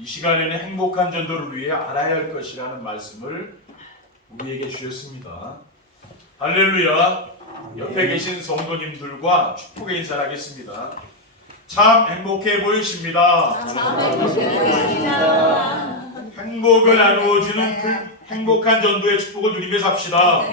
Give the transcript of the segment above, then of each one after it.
이 시간에는 행복한 전도를 위해 알아야 할 것이라는 말씀을 우리에게 주셨습니다. 할렐루야. 옆에 계신 성도님들과 축복의 인사를 하겠습니다. 참 행복해 보이십니다. 행복을 나누어주는 행복한 전도의 축복을 누리며 삽시다.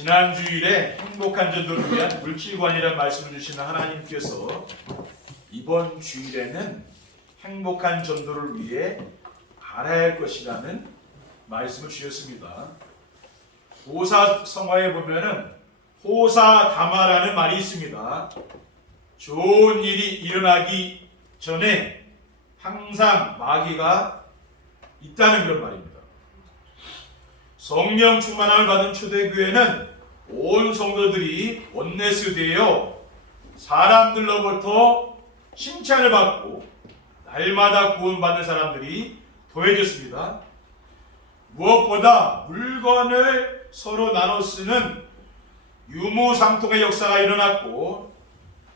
지난 주일에 행복한 전도를 위한 물질관이라는 말씀을 주시는 하나님께서 이번 주일에는 행복한 전도를 위해 알아야 할 것이라는 말씀을 주셨습니다. 호사 성화에 보면은 호사다마라는 말이 있습니다. 좋은 일이 일어나기 전에 항상 마귀가 있다는 그런 말입니다. 성령 충만함을 받은 초대교회는 온 성도들이 원내스 되어 사람들로부터 칭찬을 받고 날마다 구원받는 사람들이 더해졌습니다. 무엇보다 물건을 서로 나눠 쓰는 유무상통의 역사가 일어났고,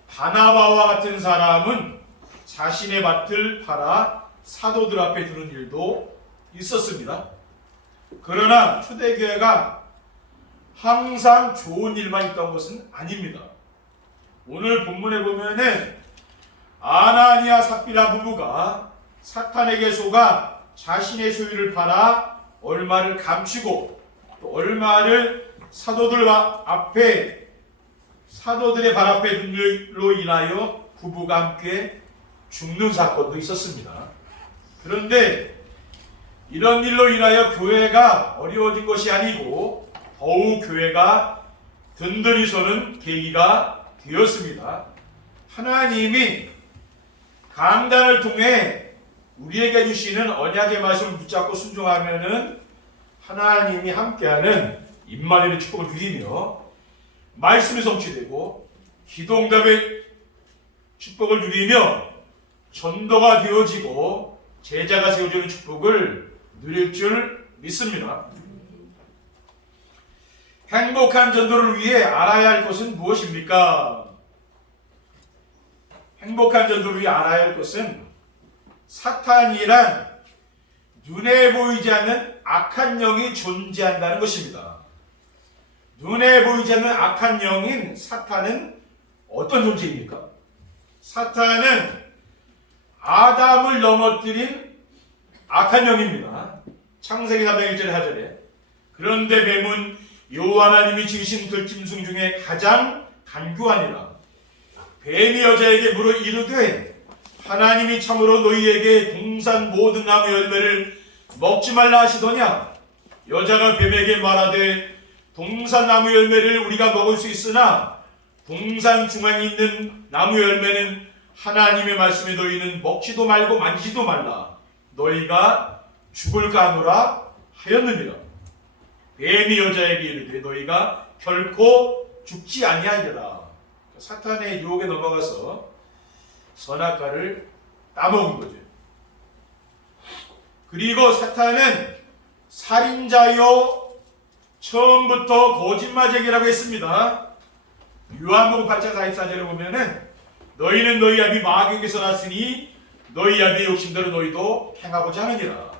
바나바와 같은 사람은 자신의 밭을 팔아 사도들 앞에 두는 일도 있었습니다. 그러나 초대교회가 항상 좋은 일만 있던 것은 아닙니다. 오늘 본문에 보면은 아나니아 삽비라 부부가 사탄에게 속아 자신의 소유를 팔아 얼마를 감추고 또 얼마를 사도들의 발 앞에 둔 로 인하여 부부가 함께 죽는 사건도 있었습니다. 그런데 이런 일로 인하여 교회가 어려워진 것이 아니고 더욱 교회가 든든히 서는 계기가 되었습니다. 하나님이 강단을 통해 우리에게 주시는 언약의 말씀을 붙잡고 순종하면은 하나님이 함께하는 임마누엘의 축복을 누리며 말씀이 성취되고 기도응답의 축복을 누리며 전도가 되어지고 제자가 세워지는 축복을 누릴 줄 믿습니다. 행복한 전도를 위해 알아야 할 것은 무엇입니까? 행복한 전도를 위해 알아야 할 것은 사탄이란 눈에 보이지 않는 악한 영이 존재한다는 것입니다. 눈에 보이지 않는 악한 영인 사탄은 어떤 존재입니까? 사탄은 아담을 넘어뜨린 악한 영입니다. 창세기 3장 1절 하절에 그런데 뱀은 여호와 하나님이 지으신 들짐승 중에 가장 간교하니라. 뱀이 여자에게 물어 이르되 하나님이 참으로 너희에게 동산 모든 나무 열매를 먹지 말라 하시더냐. 여자가 뱀에게 말하되 동산 나무 열매를 우리가 먹을 수 있으나 동산 중앙에 있는 나무 열매는 하나님의 말씀에 너희는 먹지도 말고 만지지도 말라. 너희가 죽을까 하노라 하였느니라. 뱀이 여자에게 이르되 너희가 결코 죽지 아니하리라. 사탄의 유혹에 넘어가서 선악과를 따먹은 거죠. 그리고 사탄은 살인자요 처음부터 거짓말쟁이라고 했습니다. 요한복음 8장 44절에 보면은 너희는 너희 아비 마귀에게서 났으니 너희 아비의 욕심대로 너희도 행하고자 하느니라.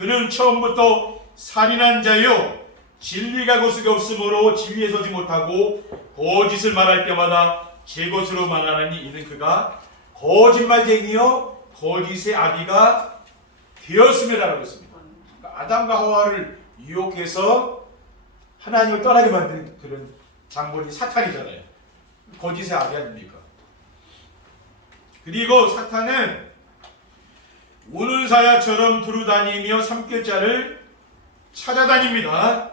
그는 처음부터 살인한 자요 진리가 그것에 없으므로 진리에 서지 못하고 거짓을 말할 때마다 제 것으로 말하나니 이는 그가 거짓말쟁이요 거짓의 아비가 되었음이라고 했습니다. 그러니까 아담과 하와를 유혹해서 하나님을 떠나게 만든 그런 장본이 사탄이잖아요. 거짓의 아비 아닙니까? 그리고 사탄은 우는 사야처럼 두루다니며 삼킬자를 찾아다닙니다.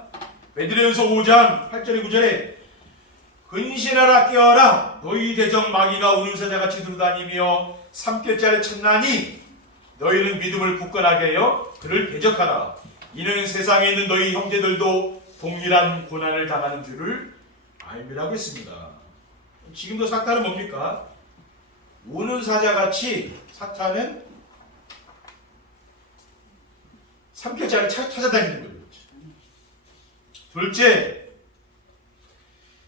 베드로전서 5장 8절에 9절에 근신하라 깨어라 너희 대적 마귀가 우는 사자같이 두루다니며 삼킬자를 찾나니 너희는 믿음을 굳건하게 하여 그를 대적하라. 이는 세상에 있는 너희 형제들도 동일한 고난을 당하는 줄을 알미라고 했습니다. 지금도 사탄은 뭡니까? 우는 사자같이 사탄은 삼킬자를 찾아다니는 거예요. 둘째,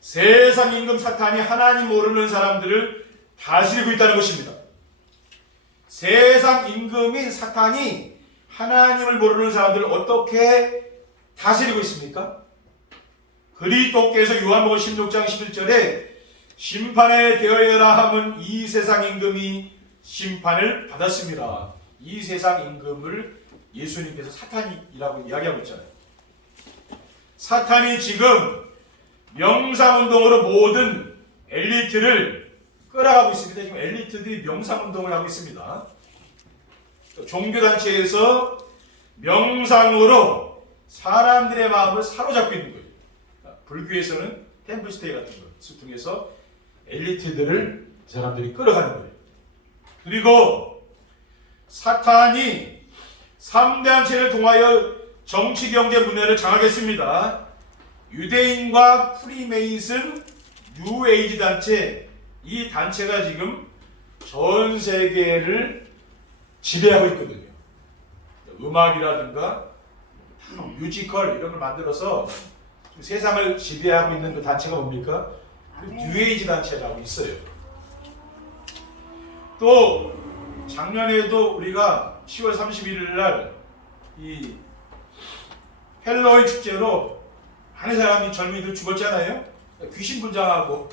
세상 임금 사탄이 하나님 모르는 사람들을 다스리고 있다는 것입니다. 세상 임금인 사탄이 하나님을 모르는 사람들을 어떻게 다스리고 있습니까? 그리스도께서 요한복음 16장 11절에 심판에 되어야 함은 이 세상 임금이 심판을 받았습니다. 이 세상 임금을 예수님께서 사탄이라고 이야기하고 있잖아요. 사탄이 지금 명상운동으로 모든 엘리트를 끌어가고 있습니다. 지금 엘리트들이 명상운동을 하고 있습니다. 종교단체에서 명상으로 사람들의 마음을 사로잡고 있는 거예요. 불교에서는 템플스테이 같은 것을 통해서 엘리트들을 사람들이 끌어가는 거예요. 그리고 사탄이 3대한 체를 통하여 정치, 경제, 문화를 장악했습니다. 유대인과 프리메이슨, 뉴에이지 단체, 이 단체가 지금 전 세계를 지배하고 있거든요. 음악이라든가 뮤지컬 이런 걸 만들어서 세상을 지배하고 있는 그 단체가 뭡니까? 뉴에이지 단체라고 있어요. 또 작년에도 우리가 10월 31일 날 이 헬로윈 축제로 많은 사람이 젊은이들 죽었잖아요. 귀신 분장하고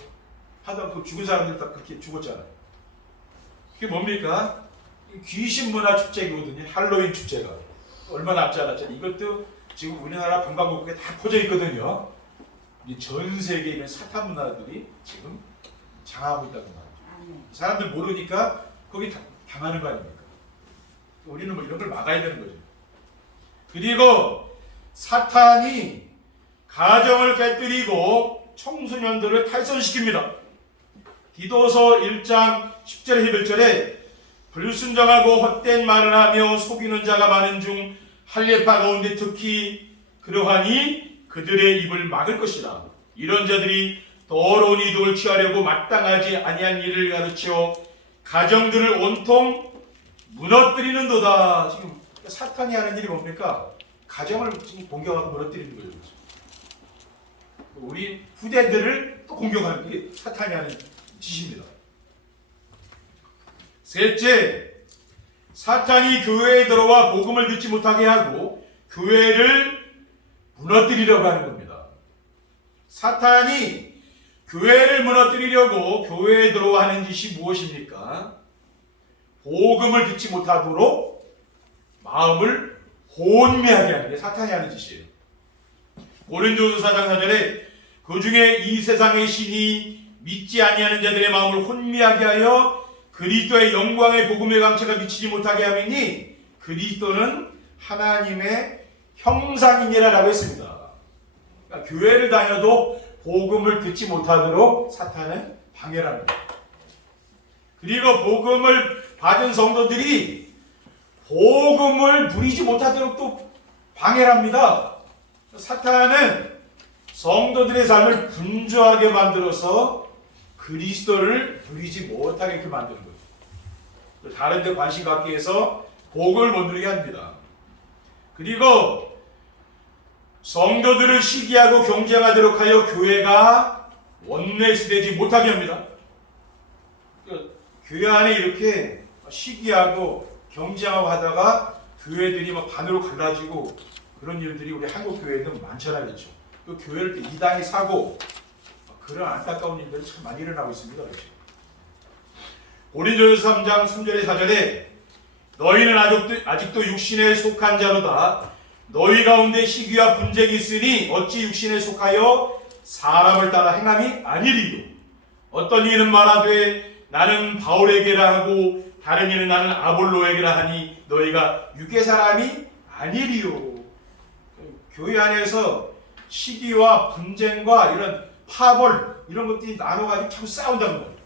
하다 그 죽은 사람들 다 그렇게 죽었잖아요. 그게 뭡니까? 귀신 문화 축제거든요. 할로윈 축제가 얼마 남지 않았잖아요. 이것도 지금 우리나라 관광국에 다 퍼져 있거든요. 전 세계에 있는 사탄 문화들이 지금 장악하고 있다는 말이죠. 사람들 모르니까 거기 당하는 거 아닙니까? 우리는 뭐 이런 걸 막아야 되는 거죠. 그리고 사탄이 가정을 깨뜨리고 청소년들을 탈선시킵니다. 디도서 1장 10절에 11절에 불순종하고 헛된 말을 하며 속이는 자가 많은 중 할례파 가운데 특히 그러하니 그들의 입을 막을 것이라. 이런 자들이 더러운 이득을 취하려고 마땅하지 아니한 일을 가르쳐 가정들을 온통 무너뜨리는도다. 지금 사탄이 하는 일이 뭡니까? 가정을 지금 공격하고 무너뜨리는 거예요. 우리 후대들을 또 공격하는 게 사탄이 하는 짓입니다. 셋째, 사탄이 교회에 들어와 복음을 듣지 못하게 하고 교회를 무너뜨리려고 하는 겁니다. 사탄이 교회를 무너뜨리려고 교회에 들어와 하는 짓이 무엇입니까? 복음을 듣지 못하도록 마음을 혼미하게 하는 게 사탄이 하는 짓이에요. 고린도서 4장 4절에 그 중에 이 세상의 신이 믿지 아니하는 자들의 마음을 혼미하게 하여 그리스도의 영광의 복음의 강체가 미치지 못하게 하리니 그리스도는 하나님의 형상이니라라고 했습니다. 그러니까 교회를 다녀도 복음을 듣지 못하도록 사탄은 방해를 합니다. 그리고 복음을 받은 성도들이 복음을 누리지 못하도록 또 방해를 합니다. 사탄은 성도들의 삶을 분주하게 만들어서 그리스도를 누리지 못하게 이렇게 만드는 거예요. 다른 데 관심 갖기 위해서 복음을 못 누리게 합니다. 그리고 성도들을 시기하고 경쟁하도록 하여 교회가 원내스되지 못하게 합니다. 교회 안에 이렇게 시기하고 경쟁하고 하다가 교회들이 막 반으로 갈라지고 그런 일들이 우리 한국 교회에는 많잖아요. 그렇죠? 그 교회를 이단이 사고 그런 안타까운 일들이 참 많이 일어나고 있습니다. 그렇죠? 고린도전서 3장 3절에 4절에 너희는 아직도 육신에 속한 자로다. 너희 가운데 시기와 분쟁이 있으니 어찌 육신에 속하여 사람을 따라 행함이 아니리요. 어떤 이는 말하되 나는 바울에게라 하고 다른 이는 나는 아볼로에게라 하니 너희가 육의 사람이 아니리요. 교회 안에서 시기와 분쟁과 이런 파벌 이런 것들이 나눠가지고 자꾸 싸운다는 거예요.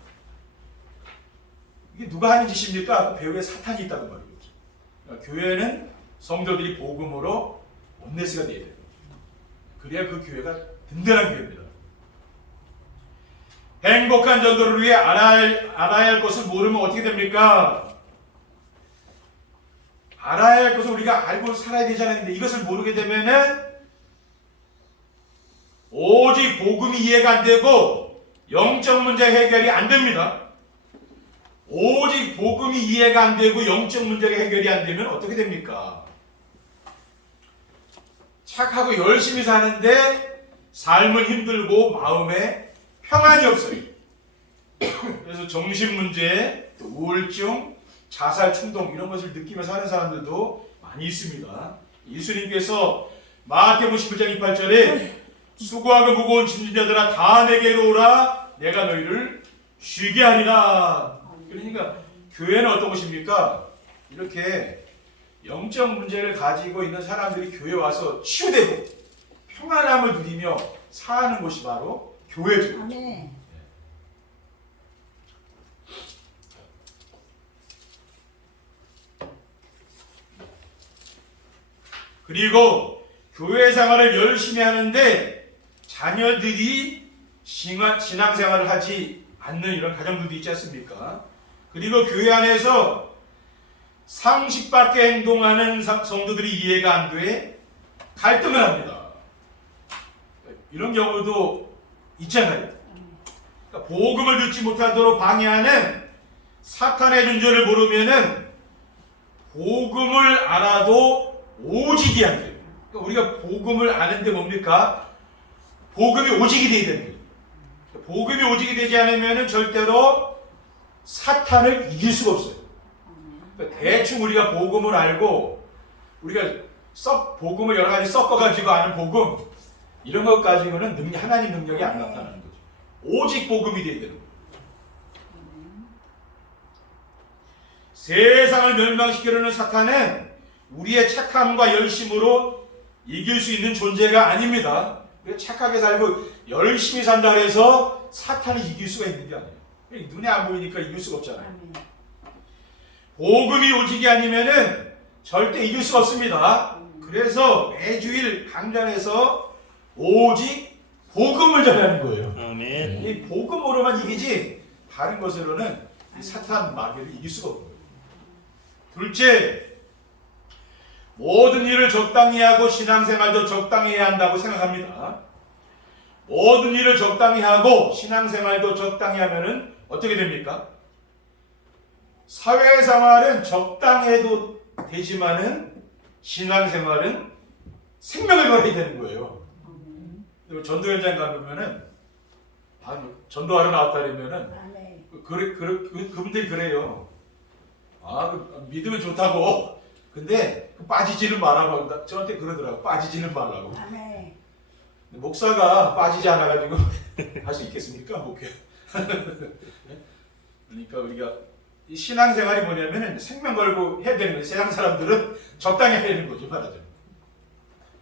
이게 누가 하는 짓입니까? 그 배후에 사탄이 있다는 말이죠. 그러니까 교회는 성도들이 복음으로 원내스가 돼야 돼요. 그래야 그 교회가 든든한 교회입니다. 행복한 전도를 위해 알아야 할 것을 모르면 어떻게 됩니까? 알아야 할 것을 우리가 알고 살아야 되잖아요. 근데 이것을 모르게 되면은 오직 복음이 이해가 안 되고 영적 문제 해결이 안 됩니다. 오직 복음이 이해가 안 되고 영적 문제가 해결이 안 되면 어떻게 됩니까? 착하고 열심히 사는데 삶은 힘들고 마음에 평안이 없어요. 그래서 정신 문제, 또 우울증, 자살 충동 이런 것을 느끼며 사는 사람들도 많이 있습니다. 예수님께서 마태복음 11장 28절에 수고하고 무거운 짐진 자들아 다 내게로 오라 내가 너희를 쉬게 하리라. 그러니까 교회는 어떤 곳입니까? 이렇게 영적 문제를 가지고 있는 사람들이 교회에 와서 치유되고 평안함을 누리며 사는 곳이 바로 교회죠. 아멘. 그리고 교회 생활을 열심히 하는데 자녀들이 신앙생활을 하지 않는 이런 가정들도 있지 않습니까? 그리고 교회 안에서 상식 밖의 행동하는 성도들이 이해가 안 돼 갈등을 합니다. 이런 경우도 있잖아요. 그러니까 복음을 듣지 못하도록 방해하는 사탄의 존재를 모르면은 복음을 알아도 오직이 안 돼요. 그러니까 우리가 복음을 아는데 뭡니까? 복음이 오직이 돼야 되는 거예요. 복음이 오직이 되지 않으면 절대로 사탄을 이길 수가 없어요. 그러니까 대충 우리가 복음을 알고 우리가 복음을 여러 가지 섞어가지고 아는 복음 이런 것 가지고는 하나님 능력이 안 나타나는 거죠. 오직 복음이 돼야 되는 거예요. 세상을 멸망시키려는 사탄은 우리의 착함과 열심으로 이길 수 있는 존재가 아닙니다. 착하게 살고 열심히 산다 해서 사탄이 이길 수가 있는 게 아니에요. 눈에 안 보이니까 이길 수가 없잖아요. 복음이 오직이 아니면은 절대 이길 수가 없습니다. 그래서 매주일 강단에서 오직 복음을 전하는 거예요. 아멘. 이 복음으로만 이기지 다른 것으로는 이 사탄 마귀를 이길 수가 없는 거예요. 둘째, 모든 일을 적당히 하고 신앙생활도 적당히 해야 한다고 생각합니다. 모든 일을 적당히 하고 신앙생활도 적당히 하면은 어떻게 됩니까? 사회생활은 적당해도 되지만은 신앙생활은 생명을 걸어야 되는 거예요. 그리고 전도 현장 가보면은 전도하러 나왔다 그러면은 그분들이 그래요. 믿으면 좋다고. 근데 빠지지는 말라고 저한테 그러더라고. 빠지지는 말라고. 아멘. 목사가 빠지지 않아가지고 할 수 있겠습니까? 목회. 그러니까 우리가 이 신앙생활이 뭐냐면은 생명 걸고 해야 되는 거예요. 세상 사람들은 적당히 해야 되는 거죠, 말하자면.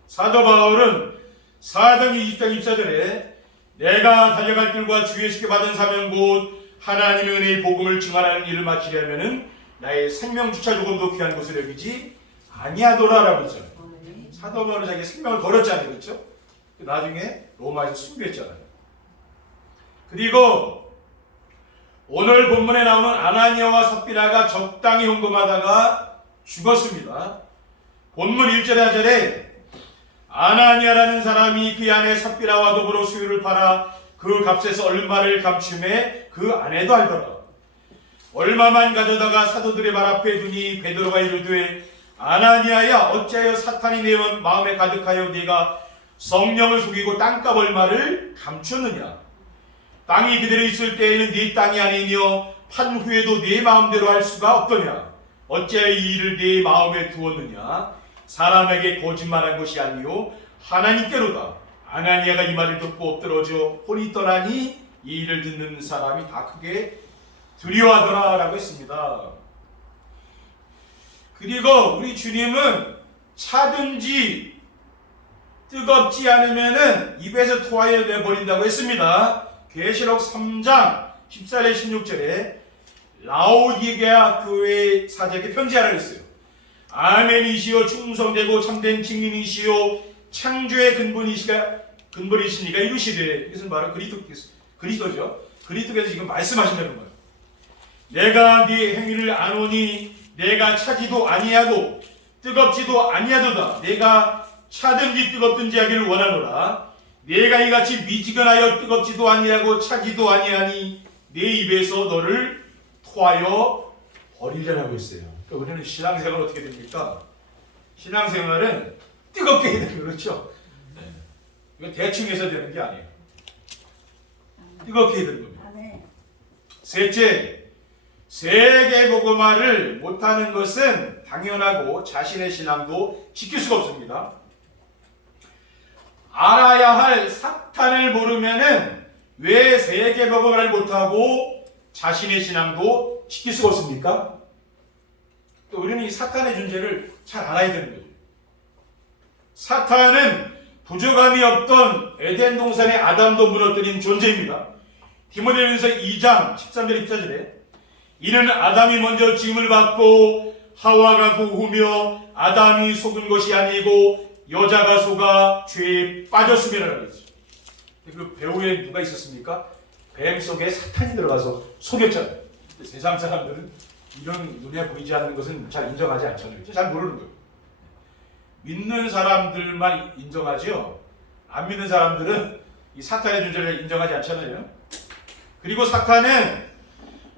사도 바울은 사도행 20장 24절에 내가 달려갈 길과 주 예수께 받은 사명 곧 하나님의 은혜의 복음을 증언하는 일을 마치려면은 나의 생명 주차 조금도 귀한 것을 여기지 아니하더라라고 했잖아요. 사도 바울은 자기 생명을 걸었잖아요, 그렇죠? 나중에 로마에서 순교했잖아요. 그리고 오늘 본문에 나오는 아나니아와 삽비라가 적당히 헌금하다가 죽었습니다. 본문 1절에 2절에 아나니아라는 사람이 그 안에 삽비라와 더불어 수유를 팔아 그 값에서 얼마를 감춤해 그 아내도 알더라. 얼마만 가져다가 사도들의 말 앞에 두니 베드로가 이르되 아나니아야 어찌하여 사탄이 내 마음에 가득하여 네가 성령을 속이고 땅값 얼마를 감추느냐. 땅이 그대로 있을 때에는 네 땅이 아니며 판 후에도 네 마음대로 할 수가 없더냐. 어찌하여 이 일을 네 마음에 두었느냐. 사람에게 거짓말한 것이 아니요 하나님께로다. 아나니아가 이 말을 듣고 엎드러져 홀이 떠나니 이 일을 듣는 사람이 다 크게 두려워하더라 라고 했습니다. 그리고 우리 주님은 차든지 뜨겁지 않으면은 입에서 토하여 내버린다고 했습니다. 계시록 3장 14절 16절에 라오디게아 교회 사제에게 편지하라 했어요. 아멘이시오 충성되고 참된 증인이시오 창조의 근본이시니가 이루시되, 이것은 바로 그리스도죠. 그리스도께서 지금 말씀하신다는 거예요. 내가 네 행위를 아노니 내가 차지도 아니하고 뜨겁지도 아니하도다. 내가 차든지 뜨겁든지 하기를 원하노라. 내가 이같이 미지근하여 뜨겁지도 아니하고 차지도 아니하니 내 입에서 너를 토하여 버리려고 했어요. 그러니까 우리는 신앙생활 어떻게 됩니까? 신앙생활은 뜨겁게 해야 되는 그렇죠. 네. 이거 대충 해서 되는 게 아니에요. 뜨겁게 해야 되는 겁니다. 셋째, 세계복음화를 못하는 것은 당연하고 자신의 신앙도 지킬 수가 없습니다. 알아야 할 사탄을 모르면은 왜 세계복음화를 못하고 자신의 신앙도 지킬 수가 없습니까? 또 우리는 이 사탄의 존재를 잘 알아야 되는 거죠. 사탄은 부족함이 없던 에덴 동산의 아담도 무너뜨린 존재입니다. 디모데전서 2장 13절 14절에 이는 아담이 먼저 짐을 받고 하와가 그 후며 아담이 속은 것이 아니고 여자가 속아 죄에 빠졌음이라고 했어요. 그 배후에 누가 있었습니까? 뱀 속에 사탄이 들어가서 속였잖아요. 세상 사람들은 이런 눈에 보이지 않는 것은 잘 인정하지 않잖아요. 잘 모르는 거예요. 믿는 사람들만 인정하죠. 안 믿는 사람들은 이 사탄의 존재를 인정하지 않잖아요. 그리고 사탄은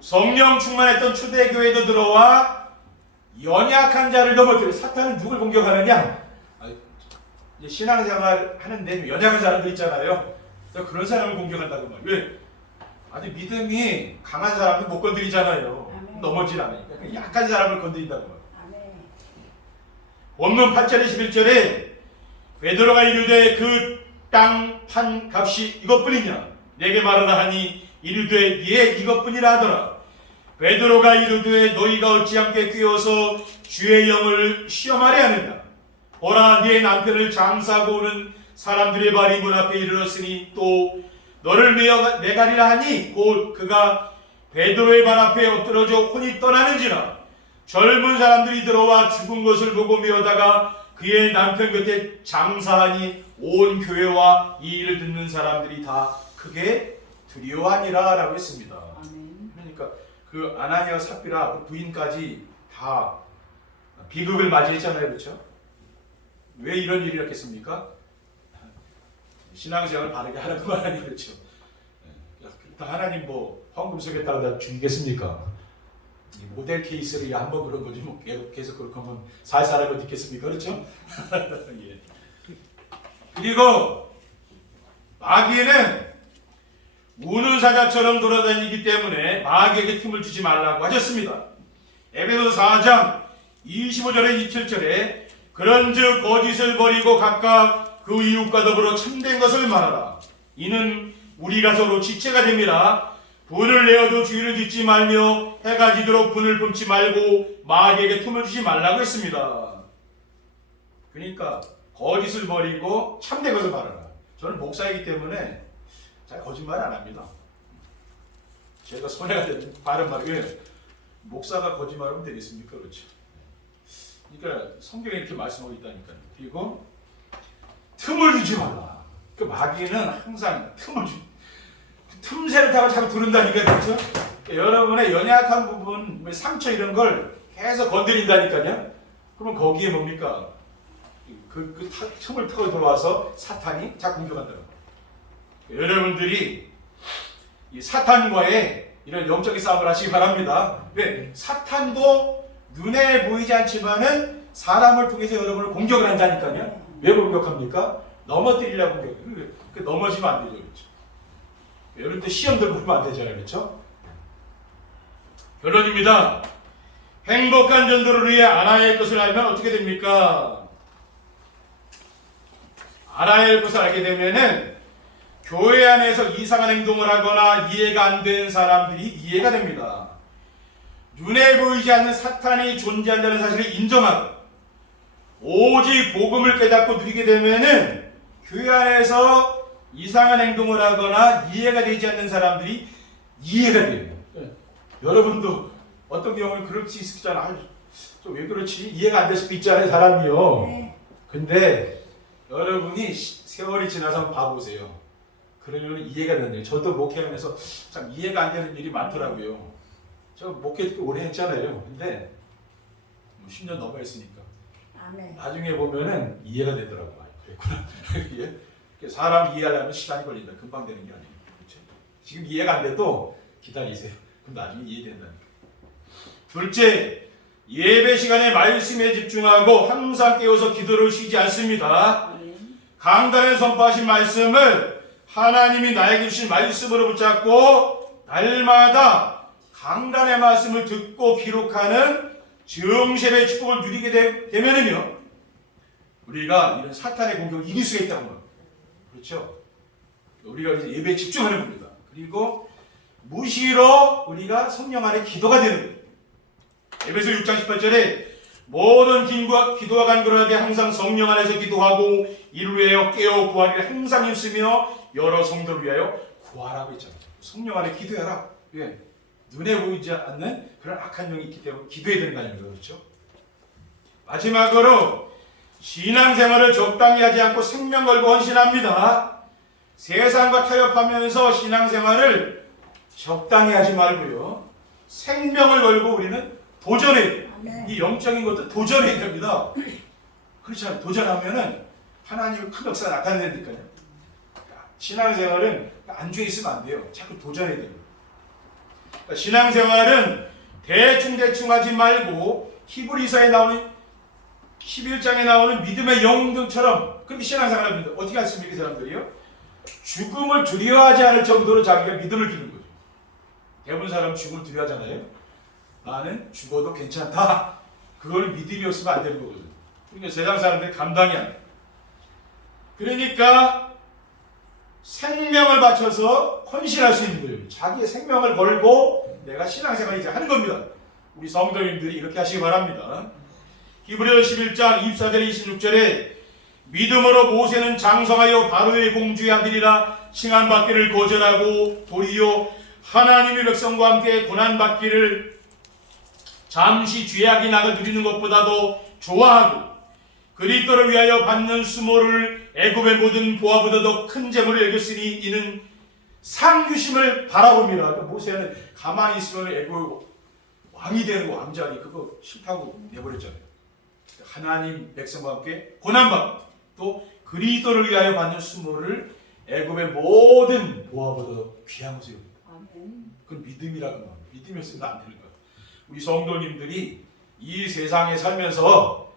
성령 충만했던 초대교회도 들어와 연약한 자를 넘어뜨려요. 사탄은 누굴 공격하느냐? 신앙생활 하는데 연약한 사람도 있잖아요. 그런 사람을 공격한다고 말이에요. 왜? 아주 믿음이 강한 사람은 못 건드리잖아요. 아멘. 넘어질 않으니까. 약한 사람을 건드린다고 말이에요. 원문 8절 11절에 베드로가 이르되 그 땅 판 값이 이것뿐이냐? 내게 말하라 하니 이르되 예 이것뿐이라 하더라. 베드로가 이르되 너희가 어찌함께 끼어서 주의 영을 시험하려 하느냐? 보라 네 남편을 장사하고 오는 사람들의 발이 문 앞에 이르렀으니 또 너를 매가리라 하니 곧 그가 베드로의 발 앞에 엎드러져 혼이 떠나는지라. 젊은 사람들이 들어와 죽은 것을 보고 메어다가 그의 남편 곁에 장사하니 온 교회와 이 일을 듣는 사람들이 다 크게 두려워하니라 라고 했습니다. 아멘. 그러니까 그 아나니아와 삽비라 그 부인까지 다 비극을 맞이했잖아요. 그렇죠? 왜 이런 일이 일어났겠습니까? 신앙생활을 바르게 하라는 말 아니에요. 그렇죠? 하나님 뭐 황금 속에다가 죽이겠습니까? 모델 케이스를 한번 그런 거지 뭐 계속 그렇게 하면 살 사람이 어디 있겠습니까? 그렇죠? 예. 그리고 마귀는 우는 사자처럼 돌아다니기 때문에 마귀에게 틈을 주지 말라고 하셨습니다. 에베소서 4장 25절에 27절에 그런즉 거짓을 버리고 각각 그 이웃과 더불어 참된 것을 말하라. 이는 우리가 서로 지체가 됨이라. 분을 내어도 주의를 짓지 말며 해가 지도록 분을 품지 말고 마귀에게 틈을 주지 말라고 했습니다. 그러니까 거짓을 버리고 참된 것을 말하라. 저는 목사이기 때문에 잘 거짓말 안 합니다. 제가 손해가 되는 바른 말이에요. 목사가 거짓말하면 되겠습니까? 그렇죠. 그러니까 성경에 이렇게 말씀하고 있다니까요. 그리고 틈을 주지 말라. 그 마귀는 항상 틈새를 타고 자꾸 두른다니까요. 그렇죠? 여러분의 연약한 부분, 상처 이런 걸 계속 건드린다니까요. 그러면 거기에 뭡니까? 그 틈을 타고 들어와서 사탄이 자꾸 공격한다는 거예요. 여러분들이 이 사탄과의 이런 영적인 싸움을 하시기 바랍니다. 왜? 사탄도 눈에 보이지 않지만은 사람을 통해서 여러분을 공격을 한다니까요. 왜 공격합니까? 넘어뜨리려고 공격해요. 넘어지면 안 되죠. 그렇죠? 여러분들 시험들 보면 안 되잖아요. 그렇죠? 결론입니다. 행복한 전도를 위해 알아야 할 것을 알면 어떻게 됩니까? 알아야 할 것을 알게 되면은 교회 안에서 이상한 행동을 하거나 이해가 안 되는 사람들이 이해가 됩니다. 눈에 보이지 않는 사탄이 존재한다는 사실을 인정하고 오직 복음을 깨닫고 누리게 되면은 교회 안에서 이상한 행동을 하거나 이해가 되지 않는 사람들이 이해가 돼요. 여러분도 어떤 경우는 그럴 수 있잖아. 왜 그렇지? 이해가 안 될 수도 있잖아요, 사람이요. 근데 여러분이 세월이 지나서 봐보세요. 그러면 이해가 된대요. 저도 목회하면서 참 이해가 안 되는 일이 많더라고요. 저 목회 오래 했잖아요. 근데 10년 넘어 했으니까. 아멘. 나중에 보면은 이해가 되더라고요. 그랬구나. 예? 사람 이해하려면 시간이 걸린다. 금방 되는 게 아니에요. 그렇죠? 지금 이해가 안 돼도 기다리세요. 그럼 나중에 이해된다니까. 둘째, 예배 시간에 말씀에 집중하고 항상 깨어서 기도를 쉬지 않습니다. 강단에 선포하신 말씀을 하나님이 나에게 주신 말씀으로 붙잡고 날마다 강단의 말씀을 듣고 기록하는 정세의 축복을 누리게 되면은요, 우리가 이런 사탄의 공격을 이길 수가 있다는 거예요. 그렇죠? 우리가 이제 예배에 집중하는 겁니다. 그리고 무시로 우리가 성령 안에 기도가 되는 거예요. 에베소 6장 18절에 모든 기도와 간구하되 항상 성령 안에서 기도하고 이를 위하여 깨어 구하기를 항상 힘쓰며 여러 성도를 위하여 구하라고 했잖아요. 성령 안에 기도해라. 왜? 눈에 보이지 않는 그런 악한 영이 있기 때문에 기도해야 되는 거 아닙니까? 그렇죠? 마지막으로 신앙생활을 적당히 하지 않고 생명 걸고 헌신합니다. 세상과 타협하면서 신앙생활을 적당히 하지 말고요, 생명을 걸고 우리는 도전해야 돼요. 이 영적인 것도 도전해야 됩니다. 그렇지 않아요? 도전하면은 하나님의 큰 역사가 나타내니까요. 신앙생활은 안주해 있으면 안 돼요. 자꾸 도전해야 돼요. 그러니까 신앙생활은 대충 하지 말고 히브리서에 나오는 11장에 나오는 믿음의 영웅들처럼 그렇게 신앙생활을 합니다. 어떻게 하십니까? 이 사람들이요? 죽음을 두려워하지 않을 정도로 자기가 믿음을 기는 거죠. 대부분 사람 죽음을 두려워하잖아요. 나는 죽어도 괜찮다. 그걸 믿음이 없으면 안 되는 거거든요. 그러니까 세상 사람들이 감당이 안 돼. 그러니까 생명을 바쳐서 헌신할 수 있는 거예요. 자기의 생명을 걸고 내가 신앙생활을 이제 하는 겁니다. 우리 성도님들이 이렇게 하시기 바랍니다. 히브리서 11장 24절 26절에 믿음으로 모세는 장성하여 바로의 공주의 아들이라 칭함받기를 거절하고 도리어 하나님의 백성과 함께 고난받기를 잠시 죄악의 낙을 누리는 것보다도 좋아하고 그리스도를 위하여 받는 수모를 애굽의 모든 보화보다 더 큰 재물을 여겼으니 이는 상주심을 바라봅니다. 그러니까 모세는 가만히 있으면 애굽 왕이 되는 거, 왕자니 그거 싫다고 내버렸잖아요. 하나님 백성과 함께 고난받고 또 그리스도를 위하여 받는 수모를 애굽의 모든 보화보다 더 귀한 것을 여깁니다. 그건 믿음이라고 합니다. 믿음이 없으면 안 되는 거예요. 우리 성도님들이 이 세상에 살면서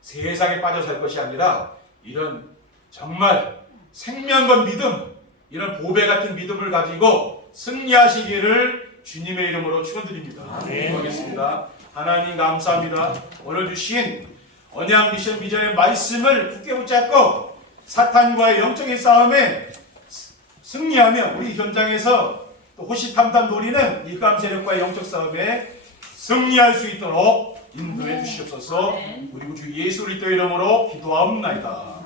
세상에 빠져 살 것이 아니라 이런 정말 생명과 믿음, 이런 보배 같은 믿음을 가지고 승리하시기를 주님의 이름으로 축원드립니다. 기도하겠습니다. 하나님 감사합니다. 오늘 주신 언약 미션 비전의 말씀을 굳게 붙잡고 사탄과의 영적인 싸움에 승리하며 우리 현장에서 또 호시탐탐 노리는 일감 세력과의 영적 싸움에 승리할 수 있도록 인도해 주시옵소서. 우리 주 예수 그리스도 이름으로 기도하옵나이다.